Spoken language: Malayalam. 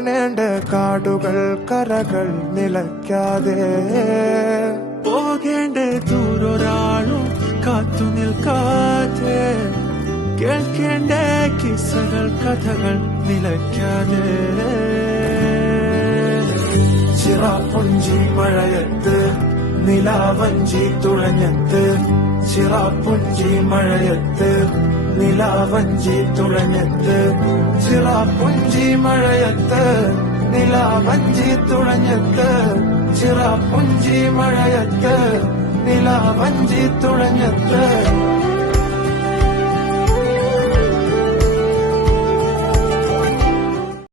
കാണേണ്ട കാടുകൾ കരകൾ നിലയ്ക്കാതെ പോകേണ്ട ദൂരൊരാളും കാത്തു നിൽക്കാതെ കേൾക്കേണ്ട കിസ്സകൾ കഥകൾ നിലയ്ക്കാതെ ചിറാപ്പുഞ്ചി മഴയത്ത് നിലാവഞ്ചി തുഴഞ്ഞത്ത് ചിറാപ്പുഞ്ചി മഴയത്ത് നിലാവഞ്ചി തുഴഞ്ഞത്ത് ചിറാപ്പുഞ്ചി മഴയത്ത് നിലാവഞ്ചി തുഴഞ്ഞത്ത് ചിറാപ്പുഞ്ചി മഴയത്ത് നിലാവഞ്ചി തുഴഞ്ഞത്ത്